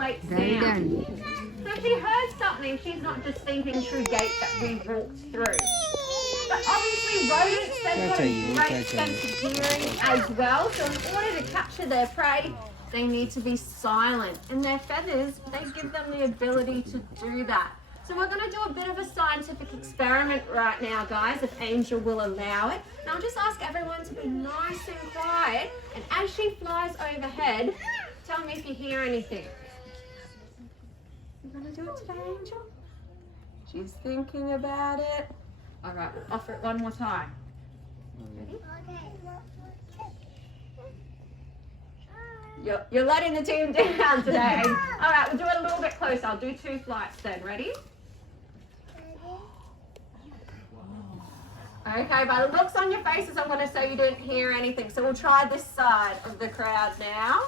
manipulate sound. So if she heard something, she's not just thinking through gate that we walked through. But obviously rodents, they've got a great sense of hearing as well. So in order to capture their prey, they need to be silent. And their feathers, they give them the ability to do that. So we're going to do a bit of a scientific experiment right now, guys, if Angel will allow it. And I'll just ask everyone to be nice and quiet. And as she flies overhead, tell me if you hear anything. You going to do it today, Angel? She's thinking about it. All right, we'll offer it one more time. Ready? You're letting the team down today. All right, we'll do it a little bit closer. I'll do 2 flights then. Ready? Okay, by the looks on your faces, I'm going to say you didn't hear anything. So we'll try this side of the crowd now.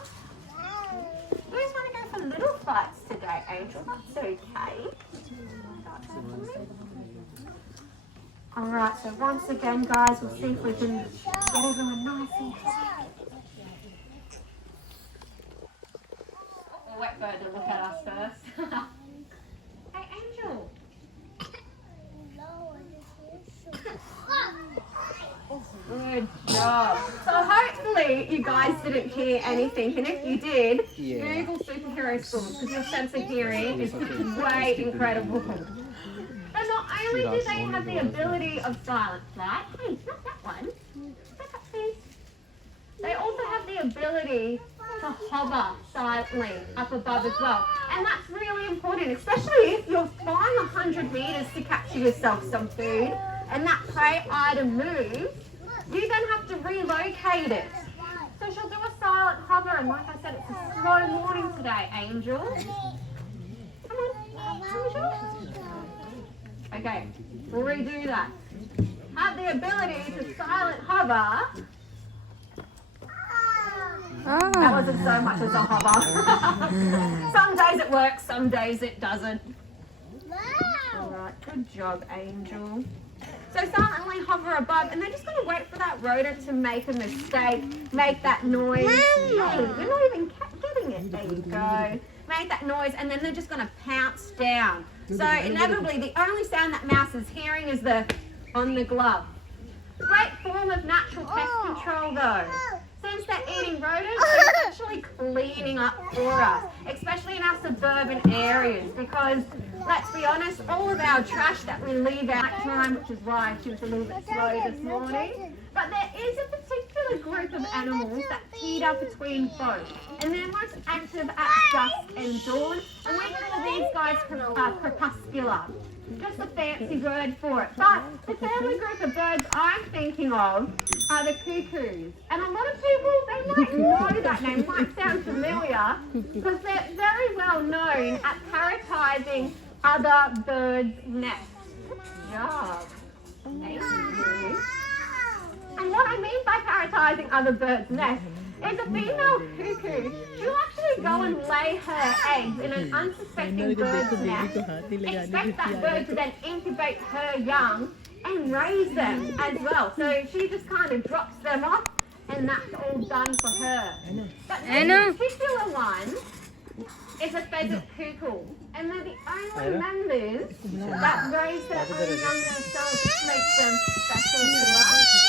Who's going to go for little flights today, Angel? That's okay. All right, so once again, guys, we'll see if we can get everyone nice and quiet. A wet bird to look at us first. Hey, Angel. Good job. So hopefully you guys didn't hear anything, and if you did, Google superhero schools, because your sense of hearing is way incredible. But not only do they have the ability of silent flight, hey, not that one, back up please. They also have the ability to hover silently up above as well. And that's really important, especially if you're flying 100 meters to capture yourself some food and that prey item moves, you then have to relocate it. So she'll do a silent hover, and like I said, it's a slow morning today, Angel. Come on, Angel. Okay, we'll redo that. Have the ability to silent hover. That wasn't so much as a hover. Some days it works, some days it doesn't. Alright, good job, Angel. So silently hover above, and they're just going to wait for that rodent to make a mistake, make that noise. Hey, you're not even getting it. There you go. Make that noise, and then they're just going to pounce down. So inevitably, the only sound that mouse is hearing is the on the glove. Great form of natural pest control, though. Since they're eating rodents, they're actually cleaning up for us, especially in our suburban areas, because let's be honest, all of our trash that we leave out at time, which is why she was a little bit slow this morning, but there is a particular group of animals that teeter between both, and they're most active at dusk and dawn, and we call these guys crepuscular. Just a fancy word for it. But the family group of birds I'm thinking of are the cuckoos. And a lot of people, they might know that name, might sound familiar, because they're very well known at parrotizing other birds' nests. Good job. Thank you. And what I mean by parrotizing other birds' nests is a female cuckoo, she'll actually go and lay her eggs in an unsuspecting bird's nest, expect that bird to then incubate her young and raise them as well. So she just kind of drops them off, and that's all done for her. But this particular one is a pheasant cuckoo, and they're the only members that raise their own young themselves, which makes them special to us.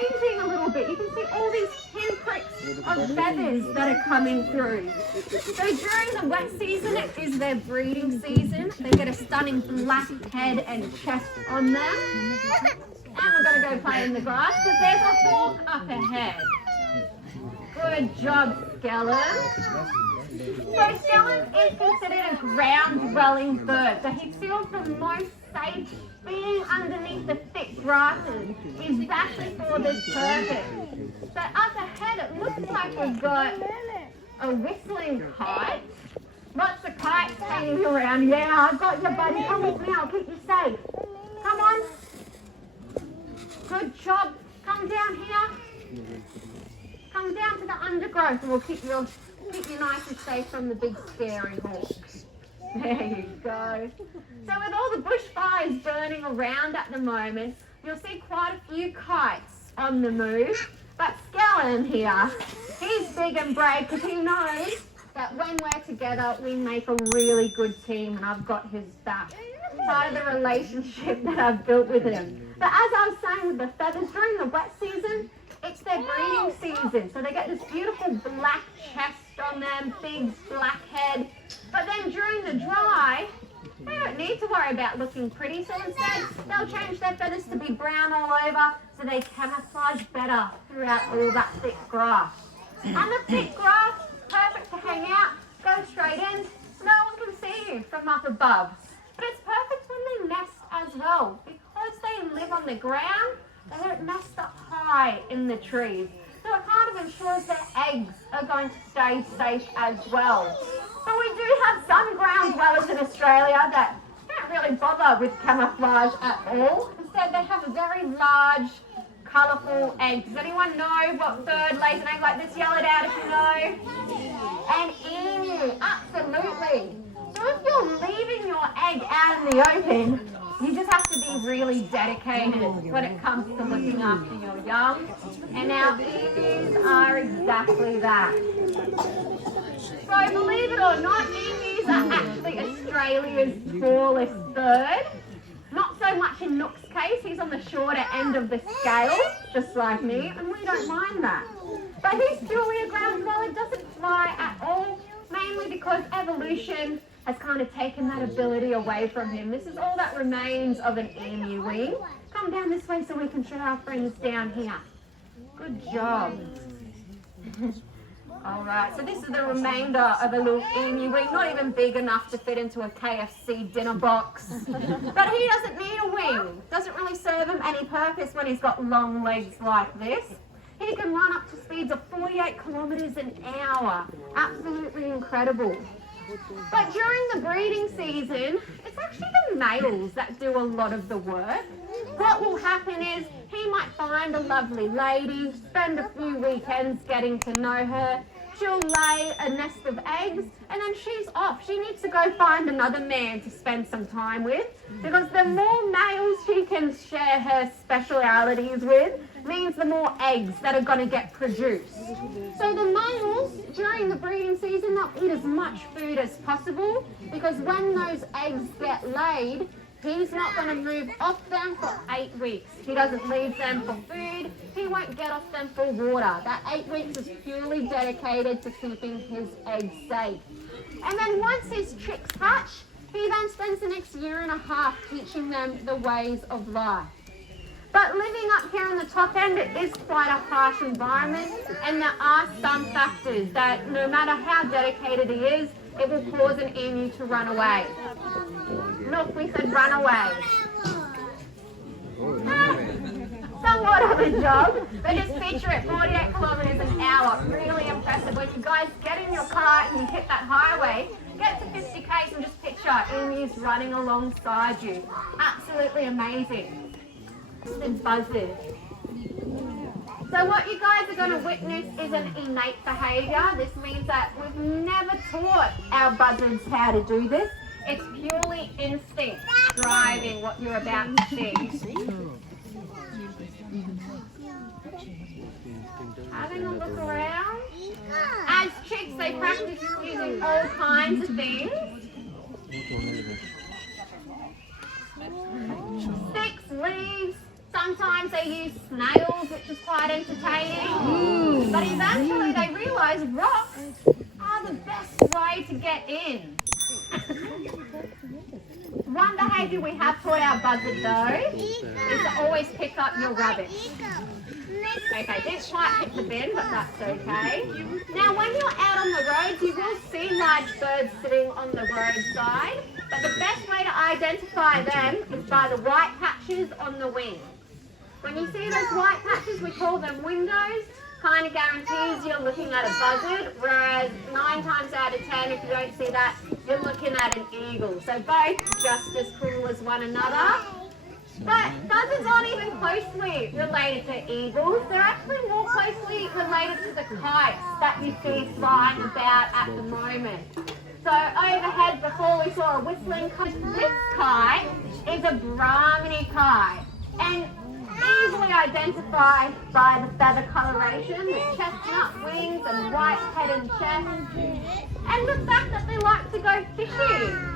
Changing a little bit, you can see all these pinpricks of feathers that are coming through. So during the wet season, it is their breeding season. They get a stunning black head and chest on them. And we're going to go play in the grass because there's a hawk up ahead. Good job, Skellen. So Skellen is considered a ground-dwelling bird, so he feels the most safe being underneath the thick grasses is actually for this purpose. So up ahead, it looks like we've got a whistling kite. Lots of kites hanging around. Yeah, I've got you, buddy. Come with me. I'll keep you safe. Come on. Good job. Come down here. Come down to the undergrowth, and we'll keep you nice and safe from the big scary hawks. There you go. So with all the bushfires burning around at the moment, you'll see quite a few kites on the move. But Skellen here, he's big and brave because he knows that when we're together, we make a really good team, and I've got his back. Part of the relationship that I've built with him. But as I was saying with the feathers, during the wet season, it's their breeding season. So they get this beautiful black chest on them, big black head. But then during the dry, they don't need to worry about looking pretty. So instead, they'll change their feathers to be brown all over so they camouflage better throughout all that thick grass. And the thick grass, perfect to hang out, go straight in. No one can see you from up above. But it's perfect when they nest as well. Because they live on the ground, they don't nest up high in the trees. So it kind of ensures their eggs are going to stay safe as well. But we do have some ground dwellers in Australia that don't really bother with camouflage at all. Instead, they have a very large, colourful eggs. Does anyone know what bird lays an egg like this? Yell it out if you know. An emu, absolutely. So if you're leaving your egg out in the open, you just have to be really dedicated when it comes to looking after your young. And our emus are exactly that. So believe it or not, emus are actually Australia's tallest bird. Not so much in Nook's case, he's on the shorter end of the scale, just like me, and we don't mind that. But he's purely a ground dweller, doesn't fly at all, mainly because evolution has kind of taken that ability away from him. This is all that remains of an emu wing. Come down this way so we can show our friends down here. Good job. Alright, so this is the remainder of a little emu wing, not even big enough to fit into a KFC dinner box. But he doesn't need a wing. Doesn't really serve him any purpose when he's got long legs like this. He can run up to speeds of 48 kilometres an hour. Absolutely incredible. But during the breeding season, it's actually the males that do a lot of the work. What will happen is he might find a lovely lady, spend a few weekends getting to know her. She'll lay a nest of eggs and then she's off. She needs to go find another man to spend some time with, because the more males she can share her specialities with means the more eggs that are going to get produced. So the males, during the breeding season, they'll eat as much food as possible, because when those eggs get laid, he's not going to move off them for 8 weeks. He doesn't leave them for food. He won't get off them for water. That 8 weeks is purely dedicated to keeping his eggs safe. And then once his chicks hatch, he then spends the next 1.5 years teaching them the ways of life. But living up here on the top end, it is quite a harsh environment, and there are some factors that no matter how dedicated he is, it will cause an emu to run away. Look, we said run away. Somewhat of a jog, but just picture it, 48 kilometres an hour. Really impressive. When you guys get in your car and you hit that highway, get to 50 k's and just picture emus running alongside you. Absolutely amazing. And buzzers. So what you guys are going to witness is an innate behaviour. This means that we've never taught our buzzards how to do this. It's purely instinct driving what you're about to see. Having a look around. As chicks, they practice using all kinds of things. Sticks, leaves. Sometimes they use snails, which is quite entertaining. But eventually they realise rocks are the best way to get in. One behaviour we have taught our buzzard though is to always pick up your rubbish. Okay, didn't quite hit the bin, but that's okay. Now when you're out on the roads, you will see large birds sitting on the roadside, but the best way to identify them is by the white patches on the wings. When you see those white patches, we call them windows. Kind of guarantees you're looking at a buzzard, whereas 9 times out of 10, if you don't see that, you're looking at an eagle. So both just as cool as one another. But buzzards aren't even closely related to eagles. They're actually more closely related to the kites that you see flying about at the moment. So overhead before we saw a whistling kite. This kite is a Brahminy kite. And easily identify by the feather coloration, the chestnut wings and white head and chest, and the fact that they like to go fishing.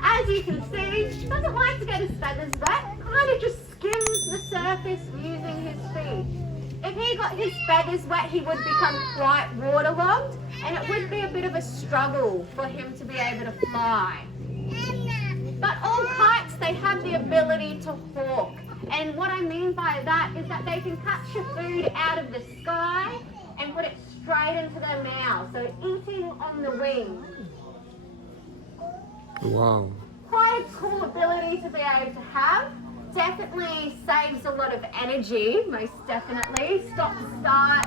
As you can see, he doesn't like to get his feathers wet, kind of just skims the surface using his feet. If he got his feathers wet, he would become quite waterlogged, and it would be a bit of a struggle for him to be able to fly. But all kites, they have the ability to hawk. And what I mean by that is that they can capture food out of the sky and put it straight into their mouth. So eating on the wing. Wow. Quite a cool ability to be able to have. Definitely saves a lot of energy, most definitely. Stop, start.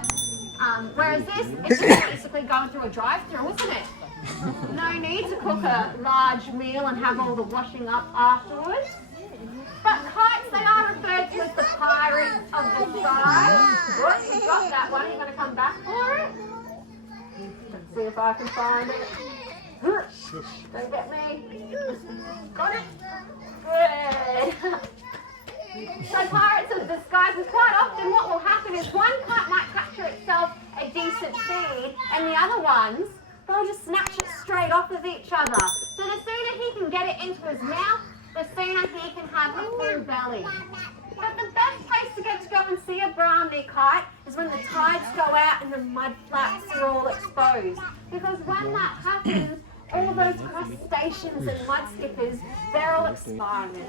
Whereas this, it's just basically going through a drive-through, isn't it? No need to cook a large meal and have all the washing up afterwards. But kites, they are referred to as the pirates of the sky. Whoops, you dropped that one. Are you going to come back for it? Let's see if I can find it. Don't get me. Got it? Good. So pirates of the sky, because quite often what will happen is one kite might capture itself a decent feed, and the other ones, they'll just snatch it straight off of each other. So the sooner he can get it into his mouth, the sooner he can have a full belly. But the best place to get to go and see a Brahmi kite is when the tides go out and the mud flats are all exposed. Because when that happens, all those crustaceans and mud skippers, they're all expiring.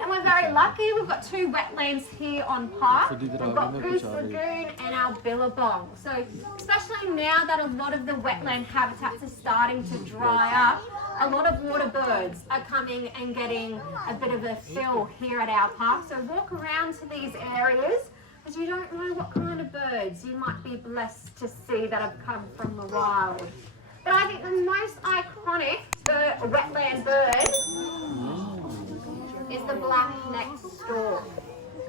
And we're very lucky, we've got two wetlands here on Park. We've got Goose Lagoon and our Billabong. So especially now that a lot of the wetland habitats are starting to dry up, a lot of water birds are coming and getting a bit of a fill here at our park. So walk around to these areas, because you don't know what kind of birds you might be blessed to see that have come from the wild. But I think the most iconic wetland bird is the black-necked stork.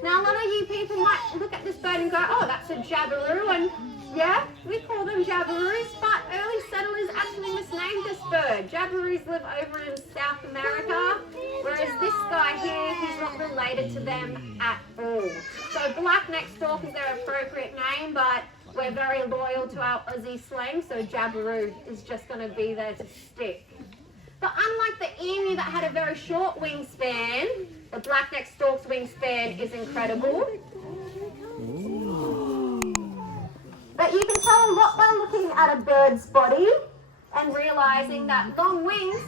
Now, a lot of you people might look at this bird and go, oh, that's a jabiru, and yeah, we call them jabiroos, but early settlers actually misnamed this bird. Jabiroos live over in South America, whereas this guy here, he's not related to them at all. So black-necked stork is their appropriate name, but we're very loyal to our Aussie slang, so jabiru is just going to be there to stick. But unlike the emu that had a very short wingspan, the black-necked stork's wingspan is incredible. But you can tell a lot by looking at a bird's body and realising that long wings,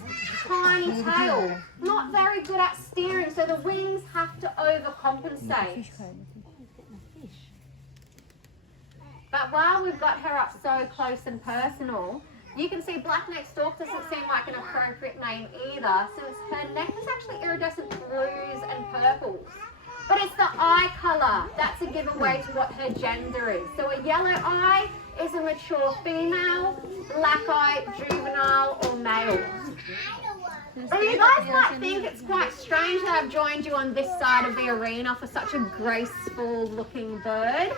tiny tail, not very good at steering, so the wings have to overcompensate. But while we've got her up so close and personal, you can see black-necked stork doesn't seem like an appropriate name either, since her neck is actually iridescent blues and purples. But it's the eye colour that's a giveaway to what her gender is. So a yellow eye is a mature female, black eye, juvenile or male. But you guys might think it's quite strange that I've joined you on this side of the arena for such a graceful looking bird.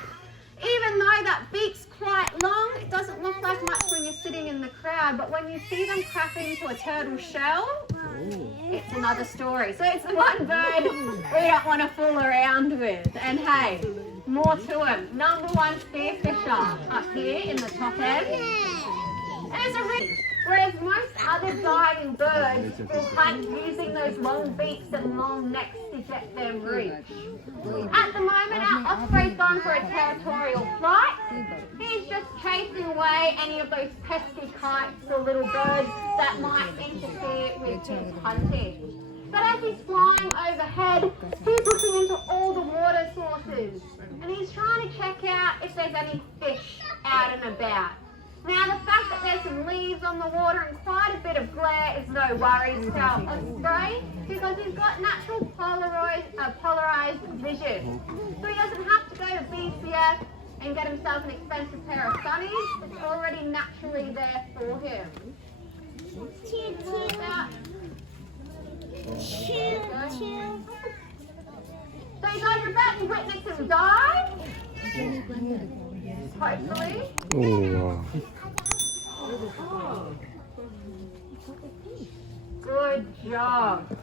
Even though that beak's quite long, it doesn't look like much when you're sitting in the crowd, but when you see them crack into a turtle shell, it's another story. So it's the one bird we don't want to fool around with. And hey, more to him. Number one spearfisher up here in the top end. And it's a whereas most other diving birds will hunt using those long beaks and long necks to get them reach. At the moment, our osprey's gone for a territorial flight. He's just chasing away any of those pesky kites or little birds that might interfere with his hunting. But as he's flying overhead, he's looking into all the water sources and he's trying to check out if there's any fish out and about. Now, the fact that there's some leaves on the water and quite a bit of glare is no worries to our osprey, because he's got natural polarized vision. So he doesn't have to go to BCF and get himself an expensive pair of sunnies. It's already naturally there for him. So you guys are about to witness him die. Hopefully. Oh, wow. Good job.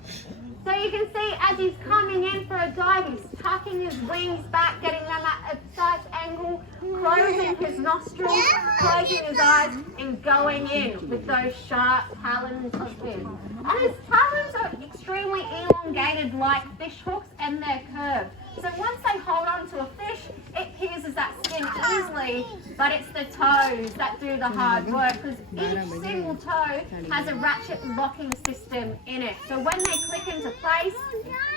So you can see as he's coming in for a dive, he's tucking his wings back, getting them at a tight angle, closing his nostrils, closing his eyes, and going in with those sharp talons of his. And his talons are extremely elongated like fish hooks, and they're curved. So once they hold on to a fish, it pierces that skin easily, but it's the toes that do the hard work, because each single toe has a ratchet locking system in it. So when they click into place,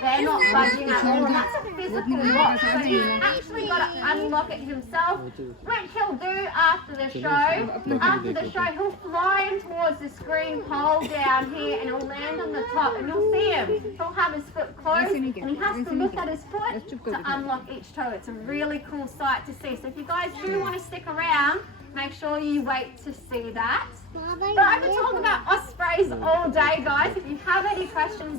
they're not budging at all, and that's a physical lock. So he's actually got to unlock it himself, which he'll do after the show. After the show, he'll fly in towards the screen pole down here, and he'll land on the top, and you'll see him. He'll have his foot closed, and he has to look at his foot to unlock each toe. It's a really cool sight to see. So if you guys do want to stick around, make sure you wait to see that. But I could talk about ospreys all day, guys. If you have any questions